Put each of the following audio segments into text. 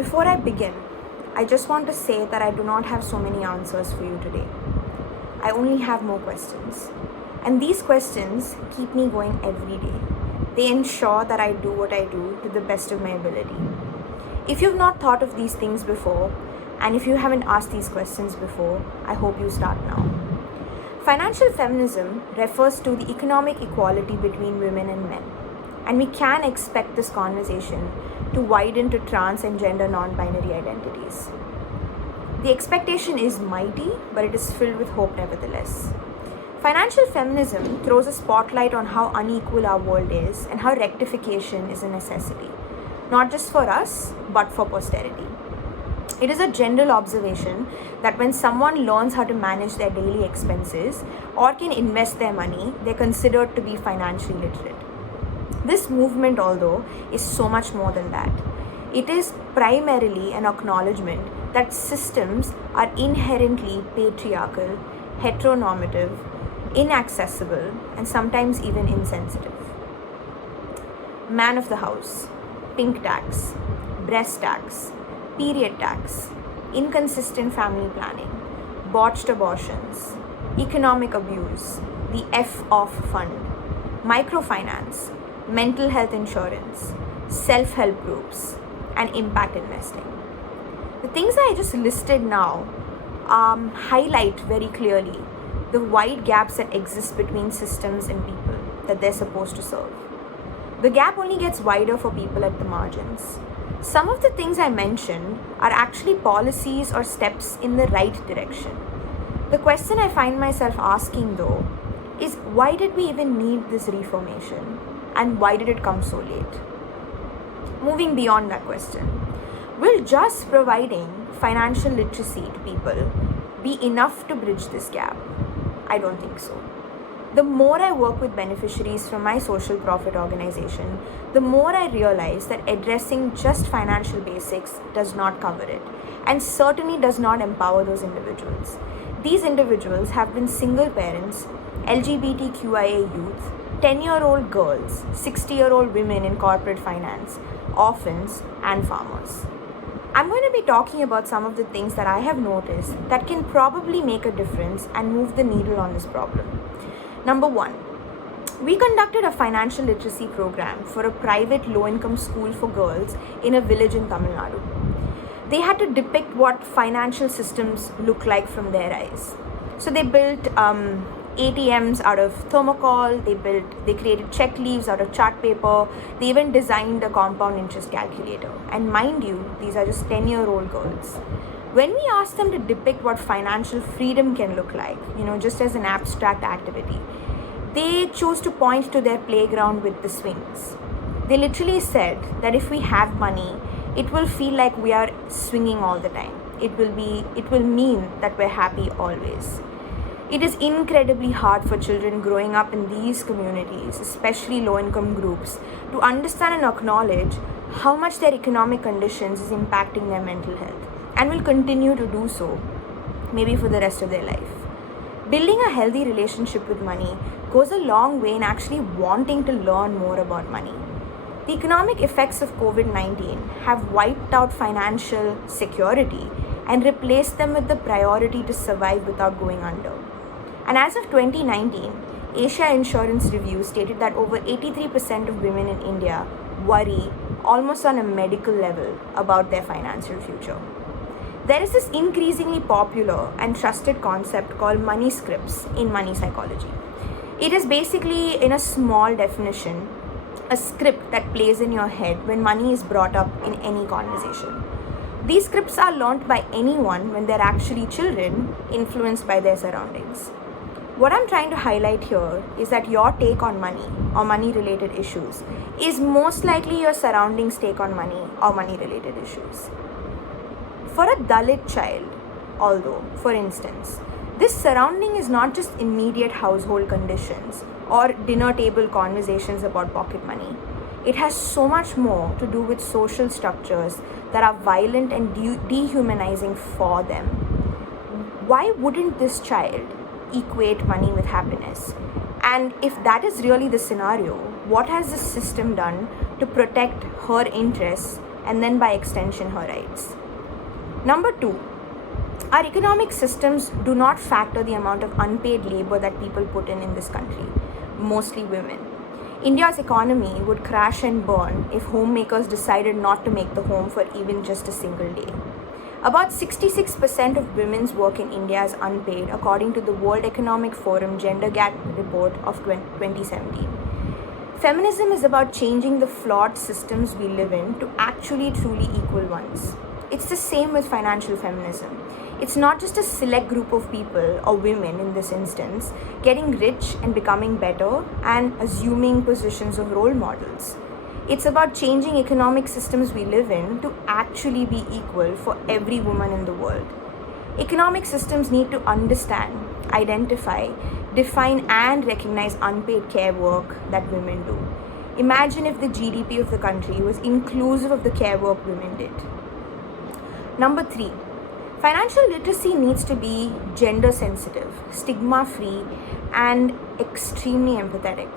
Before I begin, I just want to say that I do not have so many answers for you today. I only have more questions. And these questions keep me going every day. They ensure that I do what I do to the best of my ability. If you've not thought of these things before, and if you haven't asked these questions before, I hope you start now. Financial feminism refers to the economic equality between women and men. And we can expect this conversation to widen to trans and gender non-binary identities. The expectation is mighty, but it is filled with hope nevertheless. Financial feminism throws a spotlight on how unequal our world is and how rectification is a necessity, not just for us, but for posterity. It is a general observation that when someone learns how to manage their daily expenses or can invest their money, they're considered to be financially literate. This movement, although, is so much more than that. It is primarily an acknowledgement that systems are inherently patriarchal, heteronormative, inaccessible, and sometimes even insensitive. Man of the house, pink tax, breast tax, period tax, inconsistent family planning, botched abortions, economic abuse, the F-off fund, microfinance, mental health insurance, self-help groups, and impact investing. The things I just listed now highlight very clearly the wide gaps that exist between systems and people that they're supposed to serve. The gap only gets wider for people at the margins. Some of the things I mentioned are actually policies or steps in the right direction. The question I find myself asking though is, why did we even need this reformation? And why did it come so late? Moving beyond that question, will just providing financial literacy to people be enough to bridge this gap? I don't think so. The more I work with beneficiaries from my social profit organization, the more I realize that addressing just financial basics does not cover it, and certainly does not empower those individuals. These individuals have been single parents, LGBTQIA youth, 10-year-old girls, 60-year-old women in corporate finance, orphans, and farmers. I'm going to be talking about some of the things that I have noticed that can probably make a difference and move the needle on this problem. Number one, we conducted a financial literacy program for a private low-income school for girls in a village in Tamil Nadu. They had to depict what financial systems look like from their eyes. So they built ATMs out of thermocol, they created check leaves out of chart paper, they even designed a compound interest calculator. And mind you, these are just 10-year-old girls. When we asked them to depict what financial freedom can look like, just as an abstract activity, they chose to point to their playground with the swings. They literally said that if we have money, it will feel like we are swinging all the time. It will mean that we're happy always. It is incredibly hard for children growing up in these communities, especially low-income groups, to understand and acknowledge how much their economic conditions is impacting their mental health, and will continue to do so, maybe for the rest of their life. Building a healthy relationship with money goes a long way in actually wanting to learn more about money. The economic effects of COVID-19 have wiped out financial security and replaced them with the priority to survive without going under. And as of 2019, Asia Insurance Review stated that over 83% of women in India worry almost on a medical level about their financial future. There is this increasingly popular and trusted concept called money scripts in money psychology. It is basically, in a small definition, a script that plays in your head when money is brought up in any conversation. These scripts are learnt by anyone when they're actually children, influenced by their surroundings. What I'm trying to highlight here is that your take on money or money-related issues is most likely your surroundings' take on money or money-related issues. For a Dalit child, although, for instance, this surrounding is not just immediate household conditions or dinner table conversations about pocket money. It has so much more to do with social structures that are violent and dehumanizing for them. Why wouldn't this child equate money with happiness? And if that is really the scenario, what has the system done to protect her interests and then by extension her rights. Number 2, our economic systems do not factor the amount of unpaid labor that people put in this country, mostly women. India's economy would crash and burn if homemakers decided not to make the home for even just a single day. About 66% of women's work in India is unpaid, according to the World Economic Forum Gender Gap Report of 2017. Feminism is about changing the flawed systems we live in to actually truly equal ones. It's the same with financial feminism. It's not just a select group of people, or women in this instance, getting rich and becoming better and assuming positions of role models. It's about changing economic systems we live in to actually be equal for every woman in the world. Economic systems need to understand, identify, define, and recognize unpaid care work that women do. Imagine if the GDP of the country was inclusive of the care work women did. Number 3, financial literacy needs to be gender sensitive, stigma free, and extremely empathetic.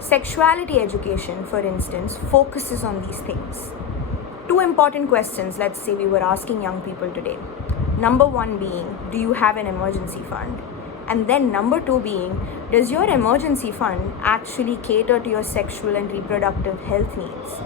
Sexuality education, for instance, focuses on these things. 2 important questions, let's say, we were asking young people today. Number 1 being, do you have an emergency fund? And then number 2 being, does your emergency fund actually cater to your sexual and reproductive health needs?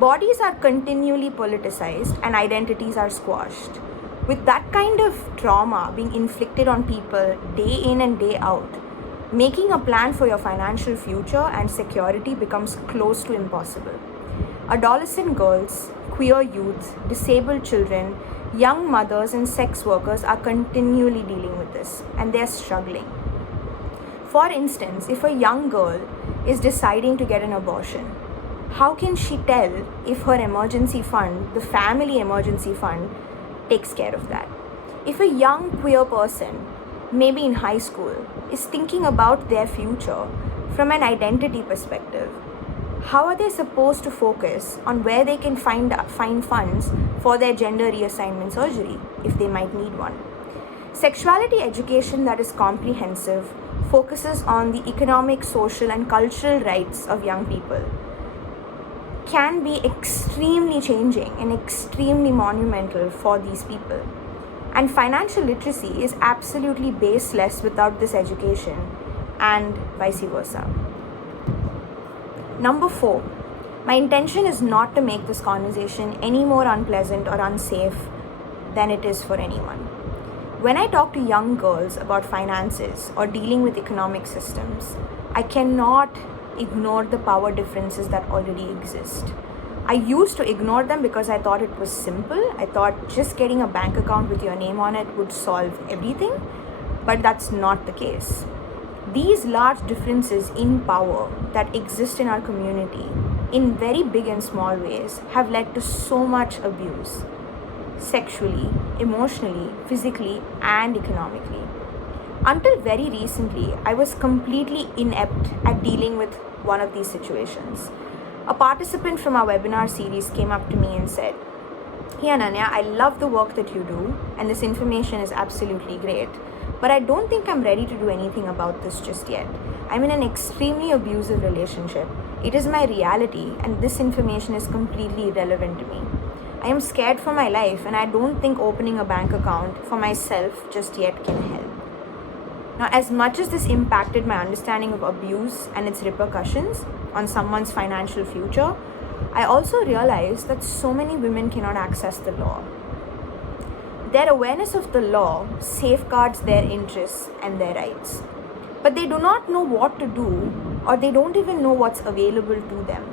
Bodies are continually politicized and identities are squashed. With that kind of trauma being inflicted on people day in and day out, making a plan for your financial future and security becomes close to impossible. Adolescent girls, queer youth, disabled children, young mothers, and sex workers are continually dealing with this, and they are struggling. For instance, if a young girl is deciding to get an abortion, how can she tell if her emergency fund, the family emergency fund, takes care of that? If a young queer person, maybe in high school, is thinking about their future from an identity perspective, how are they supposed to focus on where they can find funds for their gender reassignment surgery if they might need one? Sexuality education that is comprehensive focuses on the economic, social, and cultural rights of young people can be extremely changing and extremely monumental for these people. And financial literacy is absolutely baseless without this education, and vice versa. Number 4, my intention is not to make this conversation any more unpleasant or unsafe than it is for anyone. When I talk to young girls about finances or dealing with economic systems, I cannot ignore the power differences that already exist. I used to ignore them because I thought it was simple. I thought just getting a bank account with your name on it would solve everything, but that's not the case. These large differences in power that exist in our community, in very big and small ways, have led to so much abuse, sexually, emotionally, physically, and economically. Until very recently, I was completely inept at dealing with one of these situations. A participant from our webinar series came up to me and said, "Hey Ananya, I love the work that you do, and this information is absolutely great, but I don't think I'm ready to do anything about this just yet. I'm in an extremely abusive relationship. It is my reality, and this information is completely irrelevant to me. I am scared for my life, and I don't think opening a bank account for myself just yet can help." Now, as much as this impacted my understanding of abuse and its repercussions on someone's financial future, I also realized that so many women cannot access the law. Their awareness of the law safeguards their interests and their rights, but they do not know what to do, or they don't even know what's available to them.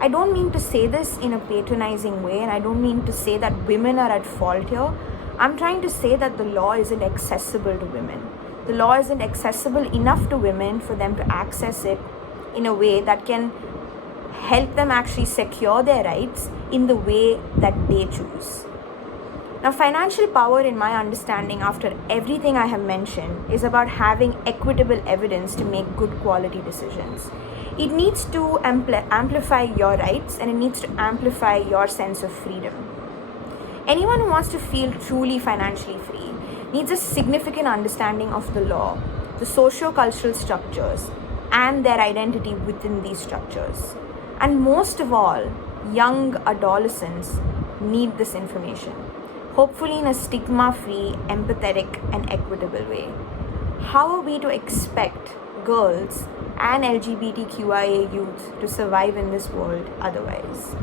I don't mean to say this in a patronizing way, and I don't mean to say that women are at fault here. I'm trying to say that the law isn't accessible to women. The law isn't accessible enough to women for them to access it in a way that can help them actually secure their rights in the way that they choose. Now, financial power, in my understanding, after everything I have mentioned, is about having equitable evidence to make good quality decisions. It needs to amplify your rights, and it needs to amplify your sense of freedom. Anyone who wants to feel truly financially free needs a significant understanding of the law, the socio-cultural structures, and their identity within these structures. And most of all, young adolescents need this information, hopefully in a stigma-free, empathetic, and equitable way. How are we to expect girls and LGBTQIA youth to survive in this world otherwise?